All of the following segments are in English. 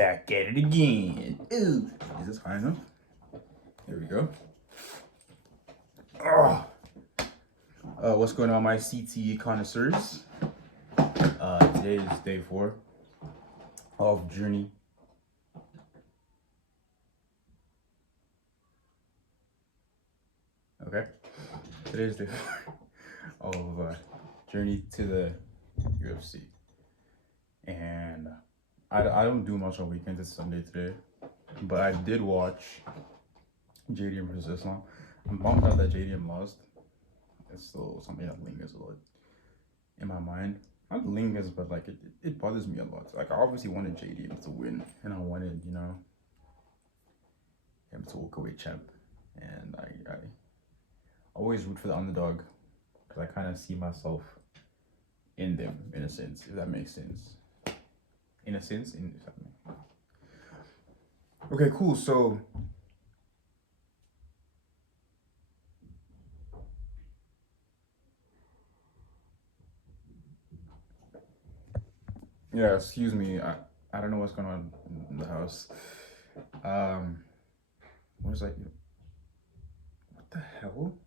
Back at it again. Ooh. Is this high enough? Here we go. Oh. What's going on, my CTE connoisseurs? Today is day 4 of Journey. Okay. Today is day 4 of Journey to the UFC. And I don't do much on weekends. It's Sunday today. But I did watch JDM versus Islam. I'm bummed out that JDM lost. It's still something that lingers a lot in my mind. Not lingers, but like it bothers me a lot. Like I obviously wanted JDM to win, and I wanted, you know, him to walk away champ. And I always root for the underdog because I kind of see myself in them, in a sense, if that makes sense. In a sense, okay, cool. So yeah, excuse me. I don't know what's going on in the house. What is that? What the hell?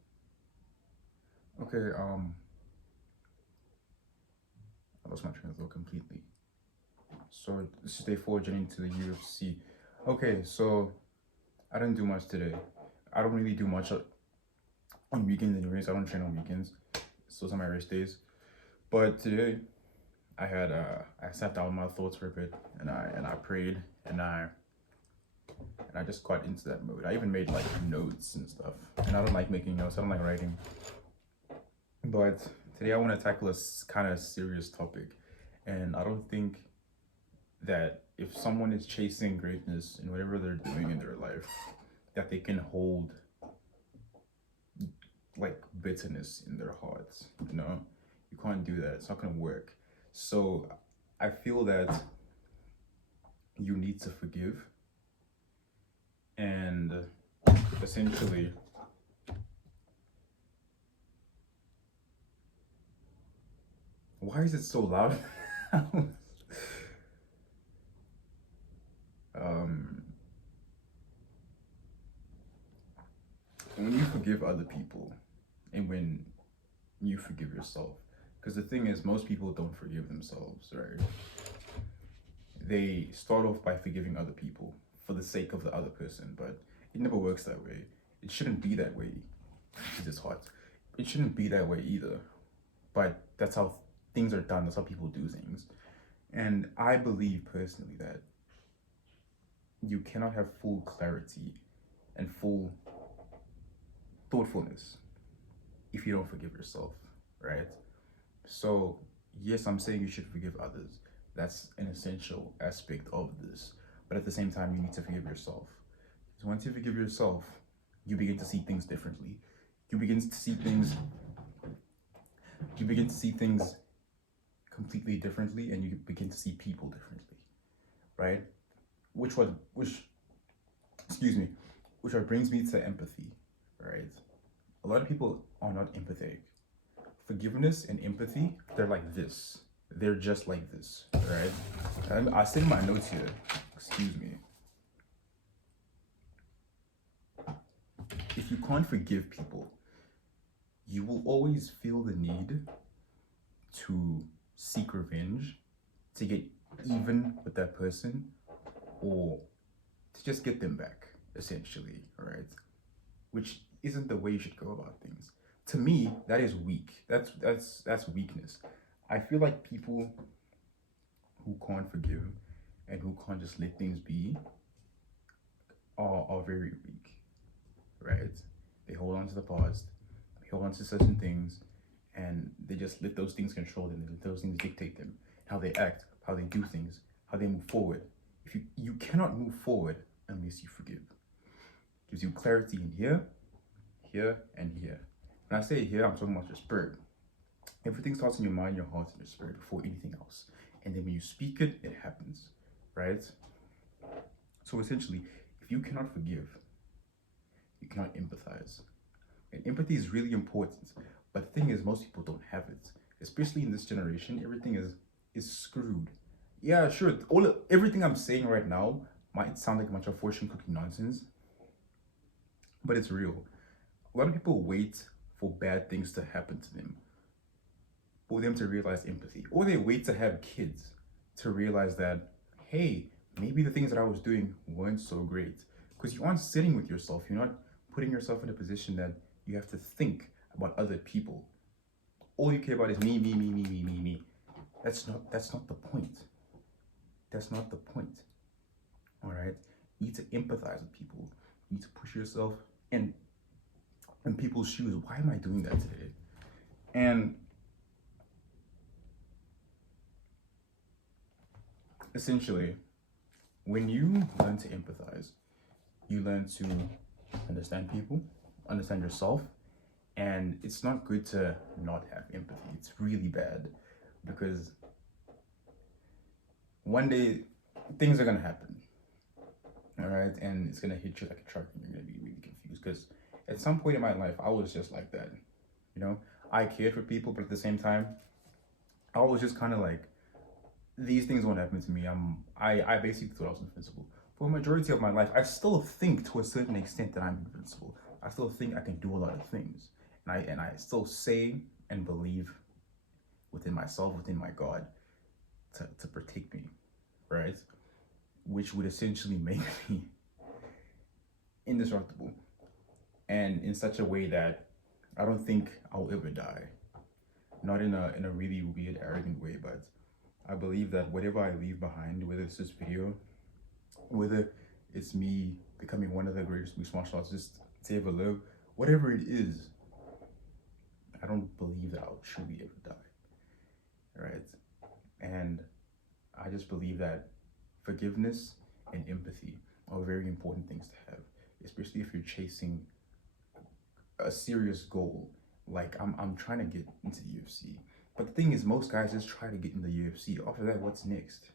Okay, I lost my train of thought completely. So this is day 4 journeying to the UFC. Okay, so I didn't do much today. I don't really do much on weekends anyways. I don't train on weekends. So those are my rest days. But today I sat down with my thoughts for a bit and I prayed and I just got into that mode. I even made like notes and stuff. And I don't like making notes. I don't like writing. But today I want to tackle a kind of serious topic. And I don't think that if someone is chasing greatness in whatever they're doing in their life, that they can hold like bitterness in their hearts. You know, you can't do that. It's not gonna work. So I feel that you need to forgive, and essentially why is it so loud? When you forgive other people and when you forgive yourself, because the thing is, most people don't forgive themselves, right? They start off by forgiving other people for the sake of the other person, but it never works that way. It shouldn't be that way. It's hot. It shouldn't be that way either. But that's how things are done. That's how people do things. And I believe personally that you cannot have full clarity and full thoughtfulness if you don't forgive yourself, right? So yes, I'm saying you should forgive others. That's an essential aspect of this. But at the same time, you need to forgive yourself. So once you forgive yourself, you begin to see things differently. You begin to see things completely differently, and you begin to see people differently, right? Which brings me to empathy, right? A lot of people are not empathetic. Forgiveness and empathy, they're like this. They're just like this, right? And I said in my notes here, excuse me. If you can't forgive people, you will always feel the need to seek revenge, to get even with that person, or to just get them back, essentially, right? Which isn't the way you should go about things. To me, that is weak. That's weakness. I feel like people who can't forgive and who can't just let things be are very weak, right? They hold on to the past, they hold on to certain things, and they just let those things control them. They let those things dictate them, how they act, how they do things, how they move forward. If you cannot move forward unless you forgive. It gives you clarity in here, here, and here. When I say here, I'm talking about your spirit. Everything starts in your mind, your heart, and your spirit before anything else. And then when you speak it, it happens, right? So essentially, if you cannot forgive, you cannot empathize. And empathy is really important. But the thing is, most people don't have it. Especially in this generation, everything is screwed. yeah, sure. Everything I'm saying right now might sound like a bunch of fortune cookie nonsense, but it's real. A lot of people wait for bad things to happen to them for them to realize empathy, or they wait to have kids to realize that, hey, maybe the things that I was doing weren't so great. Because you aren't sitting with yourself, you're not putting yourself in a position that you have to think about other people. All you care about is me, me, me, me, me, me, me. That's not the point. That's not the point. All right. You need to empathize with people. You need to push yourself in people's shoes. Why am I doing that today? And essentially, when you learn to empathize, you learn to understand people, understand yourself, and it's not good to not have empathy. It's really bad because one day things are gonna happen, all right, and it's gonna hit you like a truck, and you're gonna be really confused because at some point in my life I was just like that, you know. I cared for people, but at the same time, I was just kind of like, these things won't happen to me. I basically thought I was invincible. For a majority of my life, I still think to a certain extent that I'm invincible. I still think I can do a lot of things. And I still say and believe within myself, within my God, to protect me, right? Which would essentially make me indestructible. And in such a way that I don't think I'll ever die. Not in a really weird, arrogant way, but I believe that whatever I leave behind, whether it's this video, whether it's me becoming one of the greatest mixed martial artists to ever live, whatever it is, I don't believe that I'll truly ever die, right? And I just believe that forgiveness and empathy are very important things to have, especially if you're chasing a serious goal. Like I'm trying to get into the UFC. But the thing is, most guys just try to get in the UFC. After that, what's next?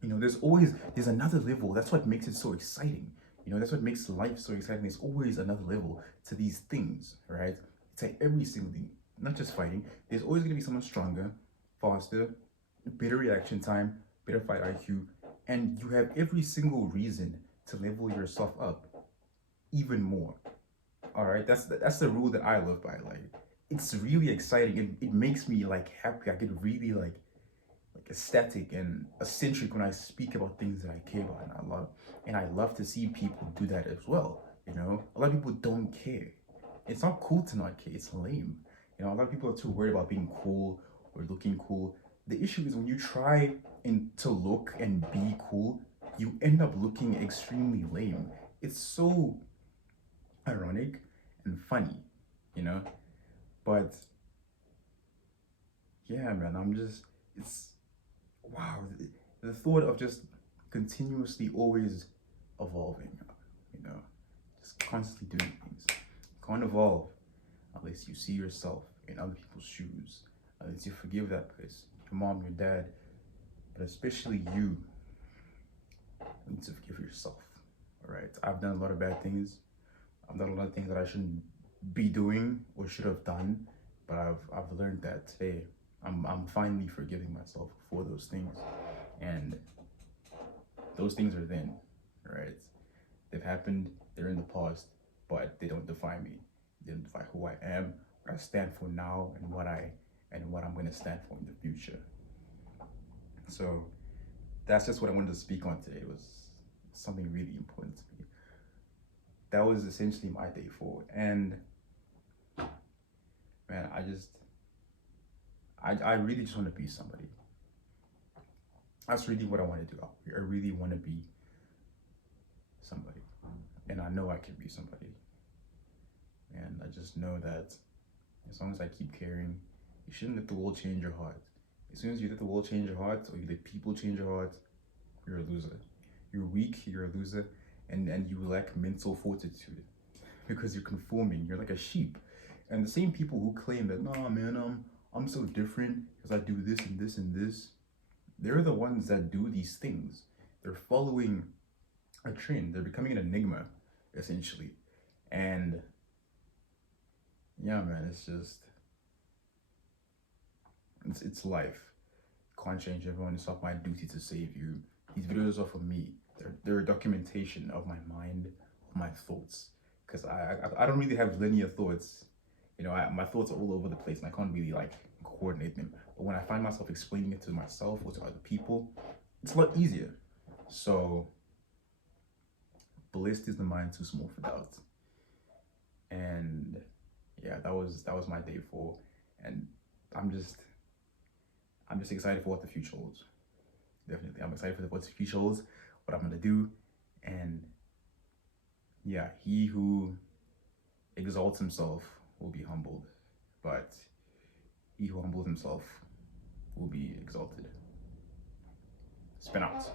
You know, there's another level. That's what makes it so exciting. You know, that's what makes life so exciting. There's always another level to these things, right? It's like every single thing, not just fighting. There's always gonna be someone stronger, faster, better reaction time, better fight IQ, and you have every single reason to level yourself up even more. All right, that's the rule that I live by. Like, it's really exciting. It makes me like happy. I get really like ecstatic and eccentric when I speak about things that I care about and I love. And I love to see people do that as well. You know, a lot of people don't care. It's not cool to not care. It's lame. You know, a lot of people are too worried about being cool or looking cool. The issue is when you try and to look and be cool, you end up looking extremely lame. It's so ironic and funny, you know? But yeah, man, it's wow, the thought of just continuously always evolving, you know, just constantly doing things. You can't evolve unless you see yourself in other people's shoes, unless you forgive that person, your mom, your dad, but especially you need to forgive yourself, all right? I've done a lot of bad things. I've done a lot of things that I shouldn't be doing or should have done, but I've learned that today. I'm finally forgiving myself for those things, and those things are then, right? They've happened. They're in the past, but they don't define me. They don't define who I am, what I stand for now, and what I'm going to stand for in the future. So that's just what I wanted to speak on today. It was something really important to me. That was essentially my day forward. And man, I really just want to be somebody. That's really what I want to do out here. I really want to be somebody. And I know I can be somebody. And I just know that as long as I keep caring, you shouldn't let the world change your heart. As soon as you let the world change your heart, or you let people change your heart, you're a loser. You're weak, you're a loser, and you lack mental fortitude because you're conforming. You're like a sheep. And the same people who claim that, nah, man, I'm so different because I do this and this and this, they're the ones that do these things. They're following a trend. They're becoming an enigma, essentially. And yeah, man, it's life. can't change everyone. It's not my duty to save you. These videos are for me. They're a documentation of my mind, of my thoughts. Because I don't really have linear thoughts. You know, my thoughts are all over the place and I can't really like coordinate them. But when I find myself explaining it to myself or to other people, it's a lot easier. So, blessed is the mind too small for doubt. And yeah, that was my day 4. And I'm just excited for what the future holds. Definitely, I'm excited for what the future holds, what I'm gonna do, and yeah, he who exalts himself will be humbled, but he who humbles himself will be exalted. Spin out.